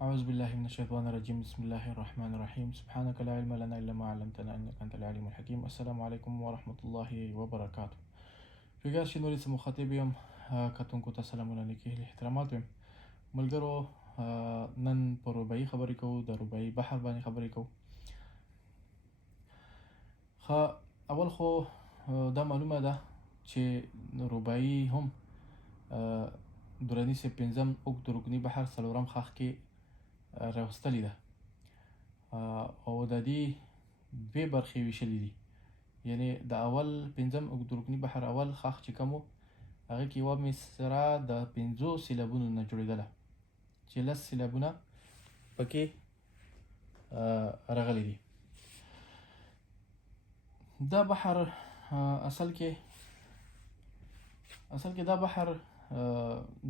أعوذ بالله من الشيطان الرجيم. بسم الله الرحمن الرحيم. سبحانك لا علم لنا إلا ما علمتنا إنك أنت العليم الحكيم. السلام عليكم ورحمة الله وبركاته. فيقال شنو لسه مخاطب يوم كتون كنت سلامونه نكيه الاحترامات يوم ملګرو. نن پر ربعي خبرې کوو، د ربعي بحر باندې خبرې کوو. اول خو دا معلومه ده چې ربعي هم درني سه پنځم اوږد رکني بحر څلورم خاخ کې راوستلې ده، او د دې دوې برخې ویشلې دي. یعنی د اول پنځم اوږد رکني بحر اول خاخ چې کوم و، هغه کې یوه مصرع د 5 سیلابونو نه جوړېدله چې 10 سیلابونه پکې راغلي دي. دا بحر اصل کې دا بحر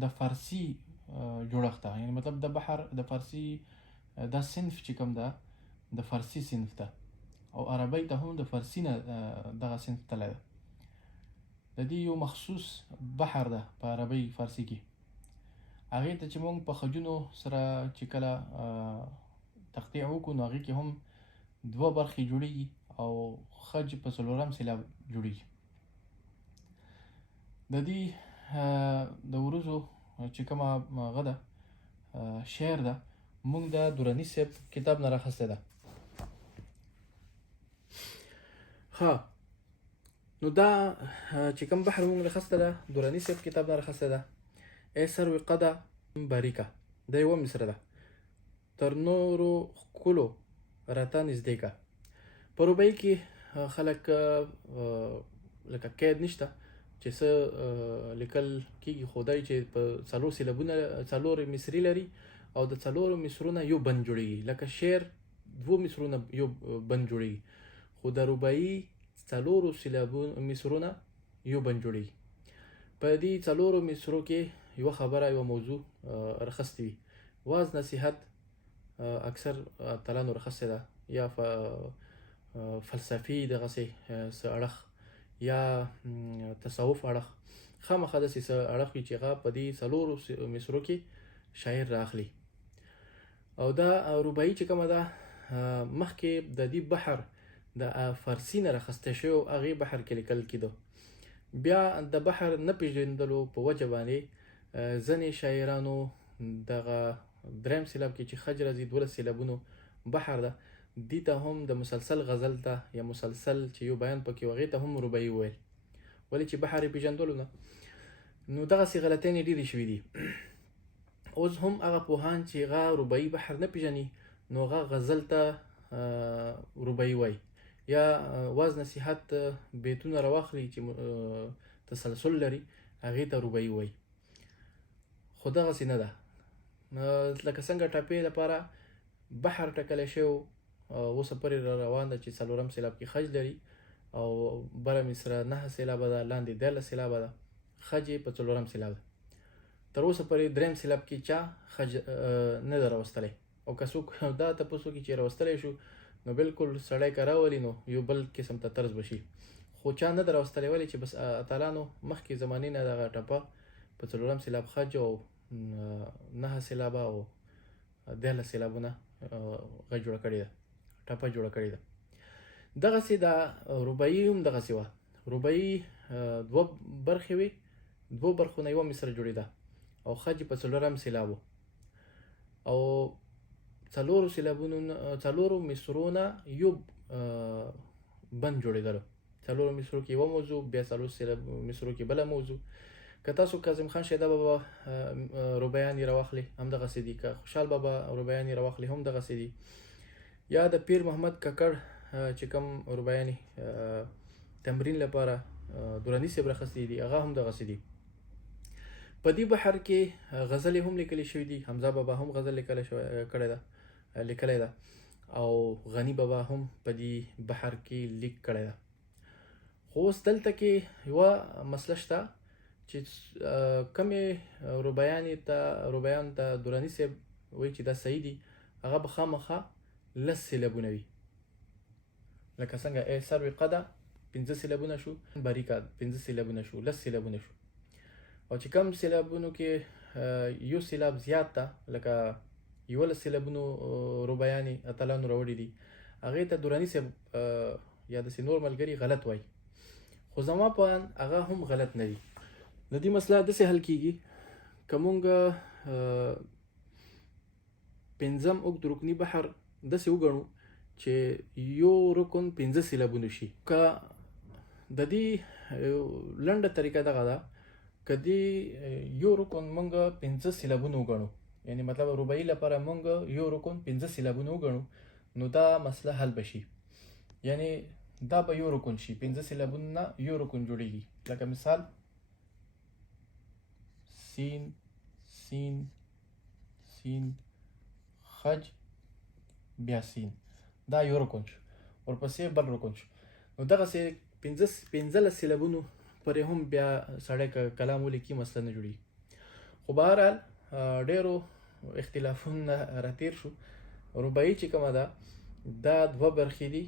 د فارسی جوړښت ده. یعنی مطلب د بحر د فارسی دا صنف چې کوم ده د فارسی صنف ده، او عربی ته هم د فارسی نه دغه صنف تللی ده. د دې یو مخصوص بحر ده په عربی فارسی کې. هغې ته چې موږ په خجونو سره چې کله تقطیع وکړو نو هغې کې هم دوه برخې جوړېږي او خج په څلورم سیلاب جوړېږي. د دې د وروځو چې کومه هغه ده شعر ده، موږ د دراني صاحب کتاب نه راخیستې ده. نو دا چې کوم بحر موږ راخیسته ده دراني صاحب کتاب نه راخیستې ده. ای سروي قده باریکه، دا یوه مصره ده. تر نورو ښکلو راته نږدې که. په ربعي کې خلک لکه قید نشته چې څه لیکل کېږي، خو دا چې په څلور سیلابونه څلور مصري لري او د څلورو مصرونه یو بند جوړېږي. لکه شعر دوه مصرونه یو بند جوړېږي، خو د ربعي څلورو مصرونه یو بند جوړېږي. په دې څلورو مصرو کې یوه خبره یوه موضوع راخیستې وي. واز نصیحت اکثر اتلانو راخیستې ده، یا فلسفي دغسې څه اړخ یا تصوف اړخ، خامخا داسې څه اړخ وي چې هغه په دې څلورو مصرو کې شاعر راخلي. او دا ربعي چې کومه ده مخکې د دې بحر د فارسي نه راخیستی شوی و، هغې بحر کې لیکل کېده. بیا د بحر نه پېژندلو په وجه باندې ځینې شاعرانو دغه دریم سیلاب کې چې خج راځي 12 سیلابونو بحر ده، دې ته هم د مسلسل غزل ته یا مسلسل چې یو بیان پکې و هغې ته هم ربعي وویل، ولې چې بحر یې پېژندلو نه. نو دغسې غلطیانې ډېرې شوي دي. اوس هم هغه پوهان چې هغه ربعي بحر نه پېژني نو هغه غزل ته ربعي وایي، یا واز نصیحت بیتونه راواخلي چې تسلسل لري هغې ته ربعي وایي. خو دغسې نه ده. لکه څنګه ټاپې لپاره بحر ټاکلی شوی اوسه پورې را روان ده چې څلورم سیلاب کې خج لري او بره مصره 9 سیلابه ده، لاندې 14 سیلابه ده، خج یې په څلورم سیلاب ده. تر اوسه پورې دریم سیلاب کې چا خج نه ده راوستلی، او که څوک دا تپوس وکړي چې راوستلی شو نو بالکل سړی که راولي نو یو بل قسم ته طرز به شي، خو چا نه ده راوستلی. ولې چې بس اتلانو مخکې زمانې نه دغه ټپه په څلورم سیلاب خج او 9 سیلابه او 14 سیلابونه غږ جوړه کړې ده، ټپه جوړه کړې ده. دغسې د ربعي هم دغسې وه. ربعي دوه برخې وې، دوه برخو نه یوه مصره جوړېده او خج په څلورم سیلاب و، او څلورو مصرو نه یو بند جوړېدلو. څلورو مصرو کې یوه موضوع، بیا څلورو مصرو کې بله موضوع. که تاسو کاظم خان شیدا بابا ربعیان یې راواخلي هم دغسې دي، که خوشحال بابا ربعیان یې راواخلي هم دغسې دي، یا د پیر محمد ککړ چې کوم ربعیان تمرین لپاره دراني صاحب راخیستي دي هغه هم دغسې دي. په دې بحر کې غزلې هم لیکلې شوي دي. حمزه بابا هم غزل لیکلی ده او غني بابا هم په دې بحر کې لیک کړی ده. خو اوس دلته کې یوه مسله شته چې کومې ربعیانو ته دراني صاحب وایي چې دا صحیح دي، هغه به خامخا 10 سیلابونه وي. لکه څنګه ای سروي قده 15 سیلابونه شو، باریکه 15 سیلابونه شو، 10 سیلابونه شو. او چې کوم سیلابونو کې یو سیلاب زیات ده، لکه 11 سیلابونو رباعیانې اتلانو راوړي دي، هغې ته دراني صاحب یا داسې نور ملګري غلط وایي، خو زما په اند هغه هم غلط نه دي. د دې مسله داسې حل کېږي که مونږ پنځم اوږد رکني بحر داسې وګڼو چې یو رکن 15 سیلابونو شي. که د دې لنډه طریقه دغه ده، که دې یو رکن مونږ 15 سیلابونه وګڼو، یعنی مطلب رباعي لپاره مونږ یو رکن 15 سیلابونه وګڼو، نو دا مسله حل بشي. یعنی دا به یو رکن شي، 15 سیلابونه نه یو رکن جوړیږي. لکه مثال سین سین سین خج بیا سین، دا یو رکن شو، ورپسې بل رکن شو. نو دغسې 15 سیلابونو پرې هم بیا سړی که کلام ولیکي مسله نه جوړېږي. خو بهرحال ډېرو اختلافونه راتېر شو. رباعي چې کومه ده دا دوه برخې دي،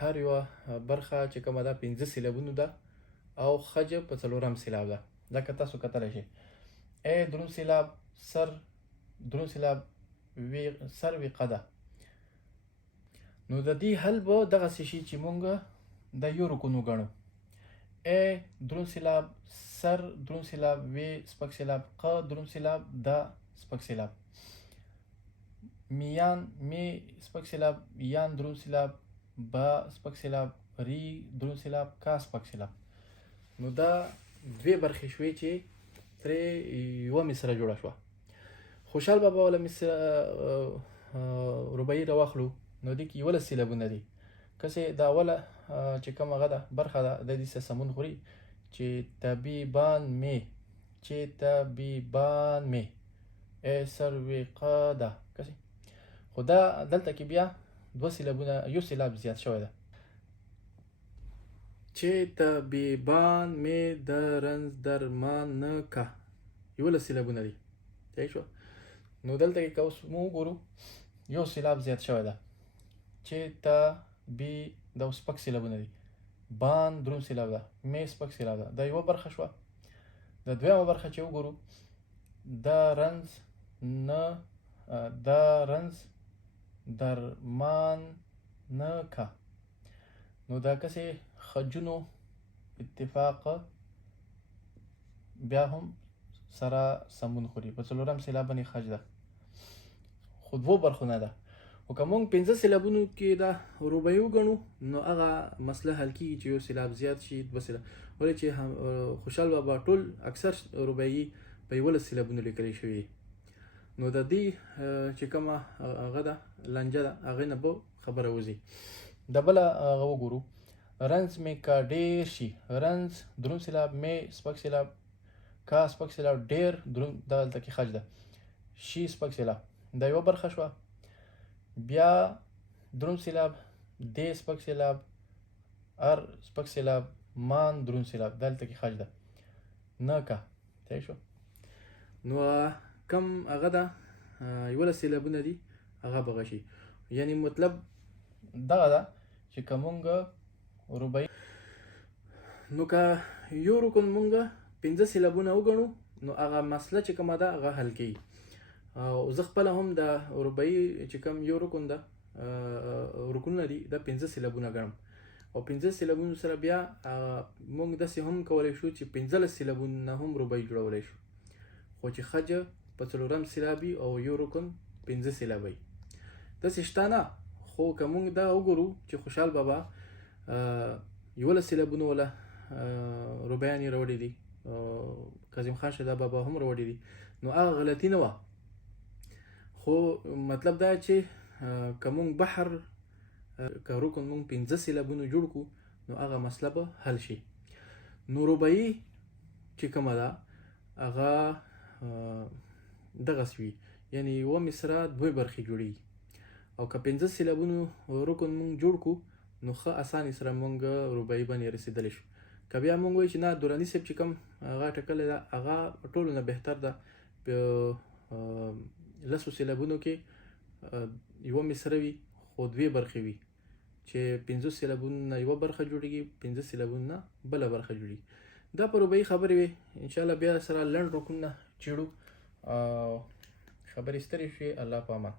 هر یوه برخه چې کومه ده 15 سیلابونو ده او خج په 4م سیلاب ده. لکه تاسو کتلی شئ ای دروند سیلاب سر دروند سیلاب سر ویقه ده. نو د دې حل به دغسې شي چې مونږ د یو رکن وګڼو. ای دروند سیلاب سر دروند سیلاب وی سپک سیلاب ق دروند سیلاب دا سپک سیلاب میان می سپک سیلاب یان دروند سیلاب با سپک سیلاب ری دروند سیلاب کا سپک سیلاب. نو دا دوې برخې شوې چې ترې یوه مصره جوړه شوه. خوشحال بابا والا رباعي راواخلو نو دې کې 11 سیلابونه دي. کسې دا اوله چې کوم هغه ده برخه ده د دې سمون خوري چې طبیبان می چې طبیبان می ای سروقه ده کسې. خو دا دلته کې بیا دوه سیلابونه یو سیلاب زیات شوی ده چې طبیبان می د رنځ درمان نه که 11 سیلابونه دي. صحیح شو. نو دلته کې که اوس مو وګورو یو سیلاب زیات شوی ده چې بی دا سپک سیلابونه دي. بان دروند سیلاب ده، می سپک سیلاب ده. دا یوه برخه شوه. د دویمه برخه چې وګورو دا رنځ نه دا رنځ درمان نه که. نو دا کسې خجونو اتفاق بیا هم سره سمون خوري. په 4م سیلاب باندې خج ده، خو دوو برخو نه ده. خو که مونږ 15 سیلابونو کې دا رباعي وګڼو نو هغه مسله حل کېږي چې یو سیلاب زیات شي 2 سیلاب. ولې چې خوشحال بابا ټول اکثر رباعي په 11 سیلابونو لیکلی شوي دي. نو د دې چې کومه هغه ده لنجه ده هغې نه به خبره وځي. د بله هغه وګورو رنځ مې که ډېر شي، رنځ دروند سیلاب می سپک سیلاب کا سپک سیلاب ډېر دروند دا دلته کې خج ده شي سپک سیلاب. دا یوه برخه شوه. بیا دروند سیلاب د سپک سیلاب ار سپک سیلاب مان دروند سیلاب دلته کې خج ده نه که. صحیح شو. نو کم هغه ده 11 سیلابونه دي هغه به شي. یعنی مطلب دغه ده چې که مونږ رباعي نو که یو رکن مونږ 15 سیلابونه وګڼو نو هغه مسله چې کومه ده هغه حل کېږي. او زه خپله هم د رباعي چې کوم یو رکن ده رکنونه دي دا 15 سیلابونه ګڼم. او 15 سیلابونو سره بیا مونږ داسې هم کولی شو چې 15 سیلابونه هم رباعي جوړولی شو، خو چې خج په 4م سیلابي او یو رکن 15 سیلابي داسې شته نه. خو که مونږ دا وګورو چې خوشحال بابا 11 سیلابونه وله رباعیانې راوړي دي، کاظم خان شهدا بابا هم راوړي دي، نو هغه غلطي نه وه. خو مطلب دا چې که مونږ بحر که رکن مونږ 15 سیلابونه جوړ کړو نو هغه مسله به حل شي. نو رباعي چې کومه ده هغه دغسې وي، یعنې یوه مصره دوې برخې جوړېږي. او که 15 سیلابونو رکن مونږ جوړ کړو نو ښه اسانۍ سره مونږ رباعي باندې رسېدلی شو. که بیا مونږ وایو چې نه دراني صاحب چې کوم هغه ټاکلی ده هغه ټولو نه بهتر ده په 10 سیلابونو کې یوه مصره وي خو دوې برخې وي چې 15 سیلابونو نه یوه برخه جوړېږي 15 سیلابونو نه بله برخه جوړېږي. دا په رباعي خبرې وې. انشاءالله بیا سره لنډ رکنونه چیړو. خبرې ستړي شوې. الله پامان.